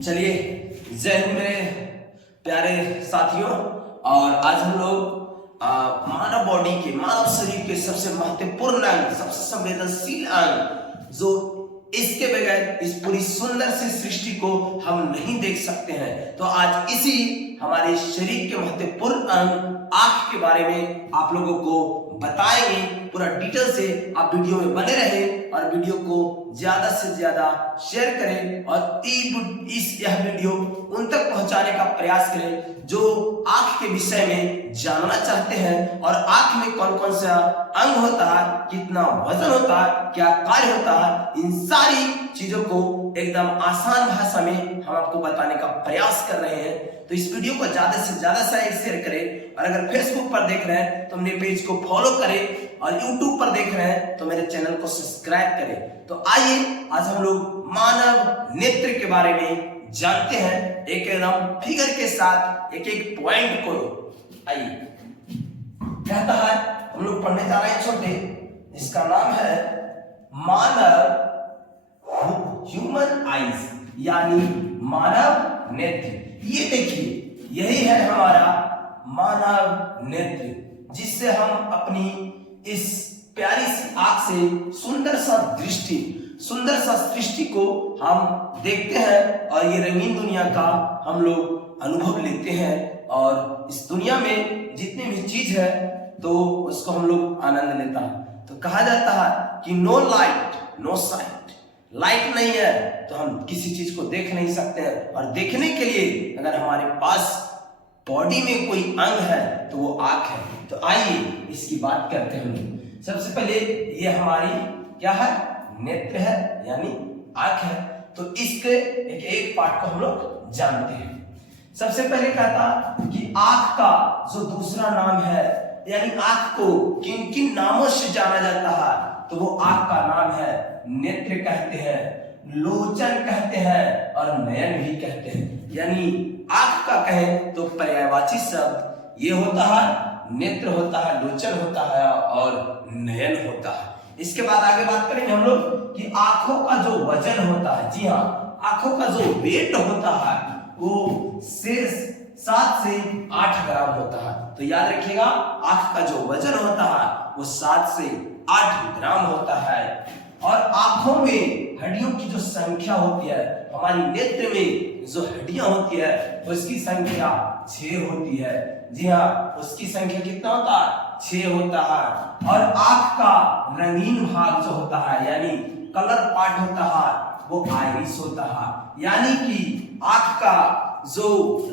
चलिए, जय हिंद मेरे प्यारे साथियों। और आज हम लोग मानव बॉडी के, मानव शरीर के सबसे महत्वपूर्ण अंग, सबसे संवेदनशील अंग, जो इसके बगैर इस पूरी सुंदर सी सृष्टि को हम नहीं देख सकते हैं। तो आज इसी हमारे शरीर के महत्वपूर्ण अंग आंख के बारे में आप लोगों को बताएंगे। पूरा डिटेल से आप वीडियो में बने रहें और वीडियो को ज्यादा से ज्यादा शेयर करें और यह वीडियो उन तक पहुंचाने का प्रयास करें जो आंख के विषय में जानना चाहते हैं। और आंख में कौन कौन सा अंग होता है, कितना वजन होता है, क्या कार्य होता है, इन सारी चीजों को एकदम आसान भाषा में हम आपको बताने का प्रयास कर रहे हैं। तो इस वीडियो को ज्यादा से ज्यादा शेयर करें और अगर फेसबुक पर देख रहे हैं तो मेरे पेज को फॉलो करें और यूट्यूब पर देख रहे हैं तो मेरे चैनल को सब्सक्राइब करें। तो आइए आज हम लोग मानव नेत्र के बारे में जानते हैं, एक एकदम फिगर के साथ एक एक पॉइंट को। आइए, कहता है हम लोग पढ़ने जा रहे हैं छोटे, इसका नाम है मानव ह्यूमन आईज, यानी मानव नेत्र। ये देखिए, यही है हमारा मानव नेत्र, जिससे हम अपनी इस प्यारी सी आंख से सुंदर सा सृष्टि को हम देखते हैं और ये रंगीन दुनिया का हम लोग अनुभव लेते हैं। और इस दुनिया में जितनी भी चीज है तो उसको हम लोग आनंद लेता है। तो कहा जाता है कि no light no sight, light नहीं है तो हम किसी चीज को देख नहीं सकते हैं। और देखने के लिए अगर हमारे पास बॉडी में कोई अंग है तो वो आंख है। तो आइए इसकी बात करते हैं। सबसे पहले ये हमारी क्या है, नेत्र है, यानी आंख है। तो इसके एक पार्ट को हम लोग जानते हैं। सबसे पहले कहता कि आंख का जो दूसरा नाम है, यानी आंख को किन किन नामों से जाना जाता है, तो वो आंख का नाम है नेत्र कहते हैं, लोचन कहते हैं और नयन भी कहते हैं। यानी आंख का कहें तो पर्यायवाची शब्द ये होता है, नेत्र होता है, लोचन होता है और नयन होता है। इसके बाद आगे बात करेंगे हम लोग कि आंखों का जो वजन होता है, जी हाँ, आंखों का जो वेट होता है वो 7 से 8 ग्राम होता है। तो याद रखिएगा, आंख का जो वजन होता है वो 7 से 8 ग्राम होता है। और आंखों में हड्डियों की जो संख्या होती है, हमारी नेत्र में जो हड्डियां होती है उसकी संख्या 6 होती है। जी हाँ, उसकी संख्या कितना होता है, 6 होता है। और आंख का रंगीन भाग जो होता है, यानी कलर पार्ट होता है, वो आइरिस होता है। यानी कि आंख का जो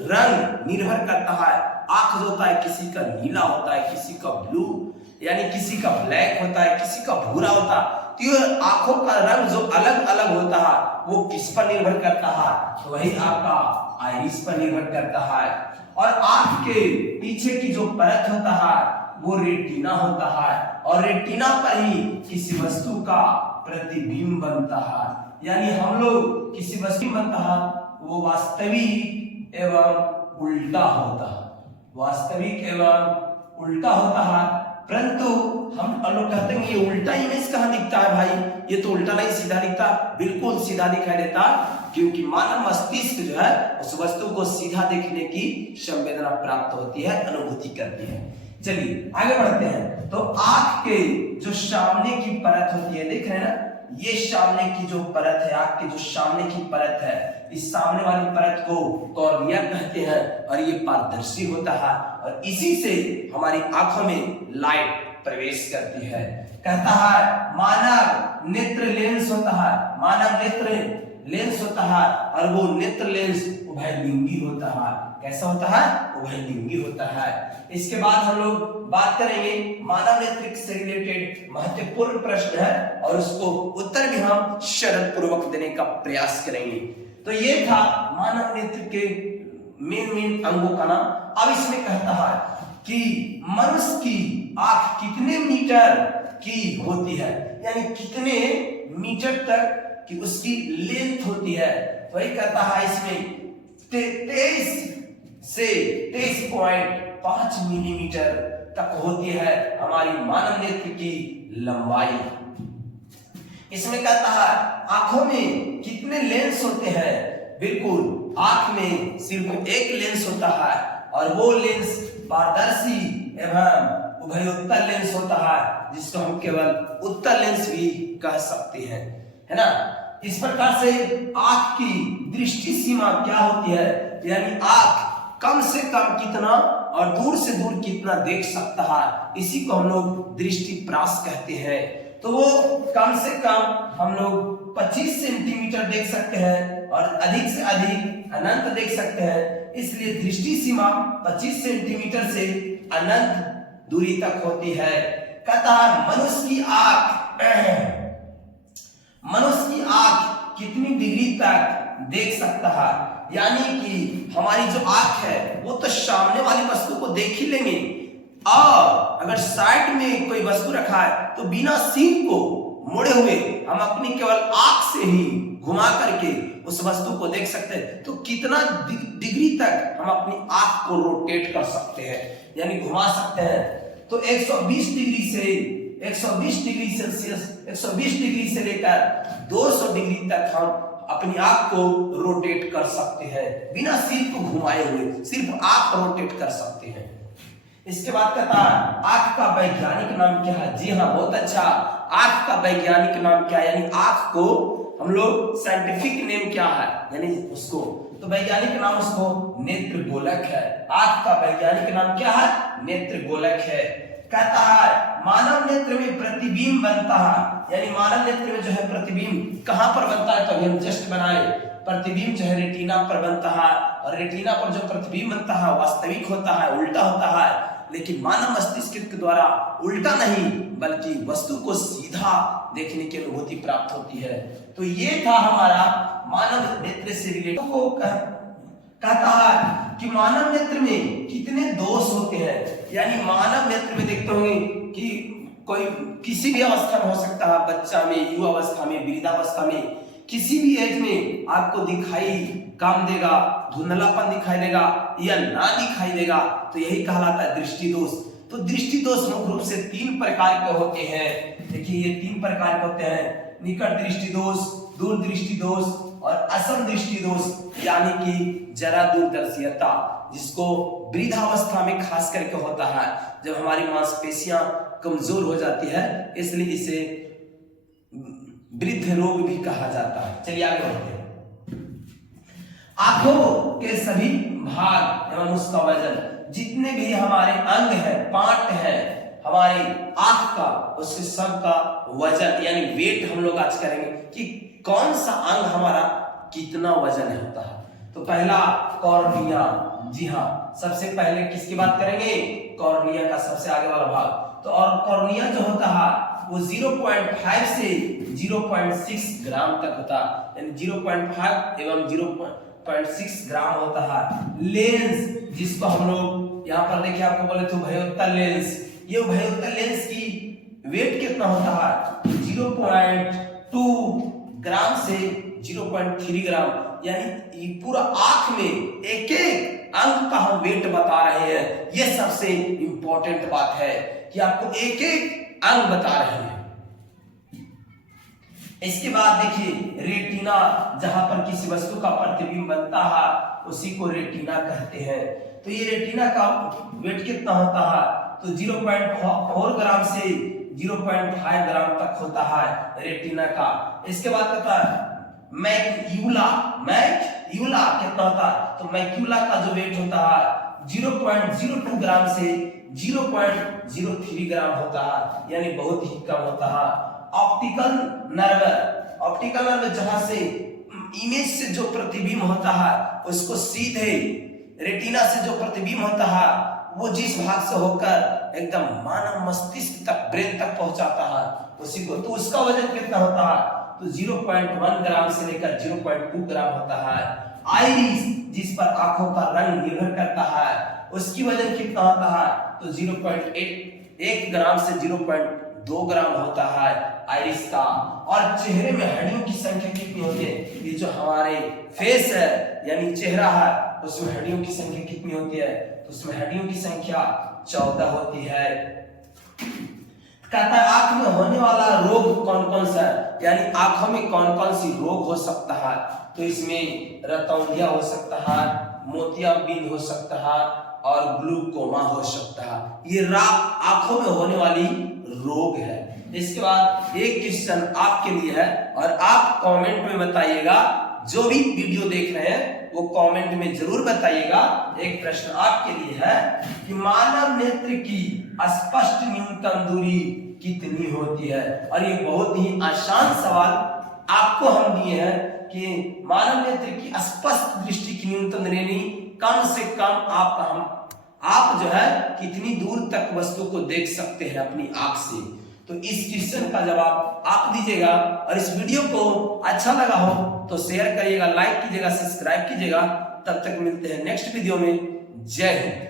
रंग निर्भर करता है, आंख जो होता है किसी का नीला होता है, किसी का ब्लू, यानी किसी का ब्लैक होता है, किसी का भूरा होता है। तो आंखों का रंग जो अलग अलग होता है वो किस पर निर्भर करता है, तो वही आपका आइरिस पर निर्भर करता है। और आंख के पीछे की जो परत होता है वो रेटिना होता है, और रेटिना पर ही किसी वस्तु का प्रतिबिंब बनता है। यानी हम लोग किसी वस्तु बनता है वो वास्तविक एवं उल्टा होता है, वास्तविक एवं उल्टा होता है। परंतु हम लोग कहते हैं ये उल्टा इमेज कहाँ दिखता है भाई, ये तो उल्टा नहीं सीधा दिखता। बिल्कुल सीधा दिखाई देता, क्योंकि मानव मस्तिष्क जो है उस वस्तु को सीधा देखने की संवेदना प्राप्त होती है, अनुभूति करती है। चलिए आगे बढ़ते हैं। तो आंख के जो सामने की परत होती है, देख रहे हैं ना, ये सामने की जो परत है, आंख की जो सामने की परत है, इस सामने वाली परत को कॉर्निया कहते हैं और ये पारदर्शी होता है और इसी से हमारी आंखों में लाइट प्रवेश करती है। कहता है मानव नेत्र लेंस होता है, मानव नेत्र लेंस होता है और वो नेत्र लेंस उभयलिंगी होता है। कैसा होता है, उभयलिंगी होता है। इसके बाद हम लोग बात करेंगे मानव नेत्र से रिलेटेड महत्वपूर्ण प्रश्न है और उसको उत्तर भी हम सरल पूर्वक देने का प्रयास करेंगे। तो ये था मानव नेत्र के मेन अंगों का नाम। अब इसमें कहता है कि मनुष्य की आंख कितने मीटर की होती है, यानी कितने मीटर तक की उसकी लेंथ होती है। तो ये कहता है इसमें 23 से 23.5 मिलीमीटर तक होती है हमारी मानव नेत्र की लंबाई। इसमें कहता है आंखों में कितने लेंस होते हैं, बिल्कुल आंख में सिर्फ एक लेंस होता है और वो लेंस पारदर्शी एवं उभयोत्तर लेंस होता है, जिसको हम केवल उत्तर लेंस भी कह सकते हैं, है ना। इस प्रकार से आंख की दृष्टि सीमा क्या होती है, यानी आंख कम से कम कितना और दूर से दूर कितना देख सकता है, इसी को हम लोग दृष्टि प्रास कहते हैं। तो वो कम से कम हम लोग 25 सेंटीमीटर देख सकते हैं और अधिक से अधिक अनंत देख सकते हैं, इसलिए दृष्टि सीमा 25 सेंटीमीटर से अनंत दूरी तक होती है। कहता है मनुष्य की आंख कितनी डिग्री तक देख सकता है, यानी कि हमारी जो आंख है वो तो सामने वाली वस्तु को देख ही लेंगे, और अगर साइड में कोई वस्तु रखा है तो बिना सिर को मोड़े हुए हम अपनी केवल आंख से ही घुमा करके उस वस्तु को देख सकते हैं। तो कितना डिग्री तक हम अपनी आंख को रोटेट कर सकते हैं, यानी घुमा सकते हैं। तो 120 डिग्री से 120 डिग्री सेल्सियस 120 डिग्री से लेकर 200 डिग्री तक हम अपनी आंख को रोटेट कर सकते हैं बिना सिर को घुमाए हुए, सिर्फ आंख रोटेट कर सकते हैं। इसके बाद कहता है आंख का वैज्ञानिक नाम क्या है। जी हाँ, बहुत अच्छा। आंख का वैज्ञानिक नाम क्या है, यानी आंख को हम लोग साइंटिफिक नेम क्या है, यानी उसको तो वैज्ञानिक नाम उसको नेत्र गोलक है। आंख का वैज्ञानिक नाम क्या है, नेत्र गोलक है। कहता है मानव नेत्र में प्रतिबिंब बनता है, यानी मानव नेत्र में जो है प्रतिबिंब कहां पर बनता है, तो अभी हम जस्ट बनाए प्रतिबिंब जो है रेटिना पर बनता है, और रेटिना पर जो प्रतिबिंब बनता है वास्तविक होता है, उल्टा होता है। लेकिन मानव मस्तिष्क के द्वारा उल्टा नहीं बल्कि वस्तु को सीधा देखने की अनुभूति प्राप्त होती है। तो ये था हमारा मानव नेत्र से रिलेटेड को कहता है कि मानव नेत्र में कितने दोष होते हैं, यानी मानव नेत्र में देखते होंगे कि कोई किसी भी अवस्था में हो सकता है, बच्चा में, युवा अवस्था में, वृद्धावस्था में, किसी भी एज में आपको दिखाई कम देगा, धुंधलापन दिखाई देगा या ना दिखाई देगा, तो यही कहलाता है दृष्टि दोष। तो दृष्टि दोष मुख्य रूप से 3 प्रकार के होते हैं। देखिए ये 3 प्रकार के होते हैं, निकट दृष्टि दोष, दूर दृष्टि दोष और असम दृष्टि दोष, यानी कि जरा दूरदर्शिता, जिसको वृद्धावस्था में खास करके होता है, जब हमारी मांसपेशियां कमजोर हो जाती है, इसलिए इसे वृद्ध रोग भी कहा जाता है। चलिए आगे बढ़ते हैं। आंखों के सभी भाग एवं उसका वजन, जितने भी हमारे अंग है, पार्ट है हमारे आंख का, उसके सब का वजन यानी वेट हम लोग आज करेंगे कि कौन सा अंग हमारा कितना वजन होता है। तो पहला कॉर्निया। जी हाँ, सबसे पहले किसकी बात करेंगे, कॉर्निया का सबसे आगे वाला भाग। तो और कॉर्निया जो होता है वो 0.5 से 0.6 ग्राम तक होता है, यानी 0.5 एवं 0.6 ग्राम होता है। लेंस, जिसको हम लोग यहाँ पर देखिए आपको बोले तो उभयोत्तर लेंस, ये उभयोत्तर लेंस की वेट कितना होता है, 0.2 ग्राम से 0.3 ग्राम, यानी पूरा आंख में एक एक अंग का हम वेट बता रहे हैं। ये सबसे इंपॉर्टेंट बात है कि आपको एक एक अंग बता रहे हैं। इसके बाद देखिए रेटिना, जहां पर किसी वस्तु का प्रतिबिंब बनता है उसी को रेटिना कहते हैं। तो ये रेटिना का वेट कितना होता है, तो 0.4 ग्राम से 0.5 ग्राम तक होता है रेटिना का। इसके बाद कहता है मैक्यूला कितना होता है, तो मैक्यूला का जो वेट होता है 0.02 ग्राम से 0.03 ग्राम होता है, यानी बहुत ही कम होता है। ऑप्टिकल नर्व जहां से इमेज से जो प्रतिबिंब होता है उसको सीधे रेटिना से जो प्रतिबिंब होता है वो जिस भाग से होकर एकदम मानव मस्तिष्क तक, ब्रेन तक पहुंचाता है उसी को, तो उसका वजन कितना होता है, तो 0.1 ग्राम से लेकर 0.2 ग्राम होता है। आइरिस, जिस पर आंखों का रंग निर्भर करता है, उसकी वजन कितना होता है, तो 0.1 ग्राम से 0.2 ग्राम होता है आइरिस का। और चेहरे में हड्डियों की संख्या कितनी होती है, ये जो हमारे फेस है यानी चेहरा है उसमें हड्डियों की संख्या कितनी होती है, तो उसमें हड्डियों की संख्या 14 होती है। कहता है आंख में होने वाला रोग कौन कौन सा है, यानी आंखों में कौन कौन सी रोग हो सकता है। तो इसमें रतौंधिया हो सकता है, मोतियाबिंद हो सकता है और ग्लूकोमा हो सकता है। ये आंखों में होने वाली रोग है। इसके बाद एक क्वेश्चन आपके लिए है और आप कमेंट में बताइएगा, जो भी वीडियो देख रहे हैं वो कमेंट में जरूर बताइएगा। एक प्रश्न आपके लिए है कि मानव नेत्र की स्पष्ट न्यूनतम दूरी कितनी होती है। और ये बहुत ही आसान सवाल आपको हम दिए हैं कि मानव नेत्र की स्पष्ट दृष्टि की न्यूनतम दूरी कम से कम आप जो है कितनी दूर तक वस्तु को देख सकते हैं अपनी आंख से। तो इस क्वेश्चन का जवाब आप दीजिएगा। और इस वीडियो को अच्छा लगा हो तो शेयर करिएगा, लाइक कीजिएगा, सब्सक्राइब कीजिएगा। तब तक मिलते हैं नेक्स्ट वीडियो में। जय हिंद।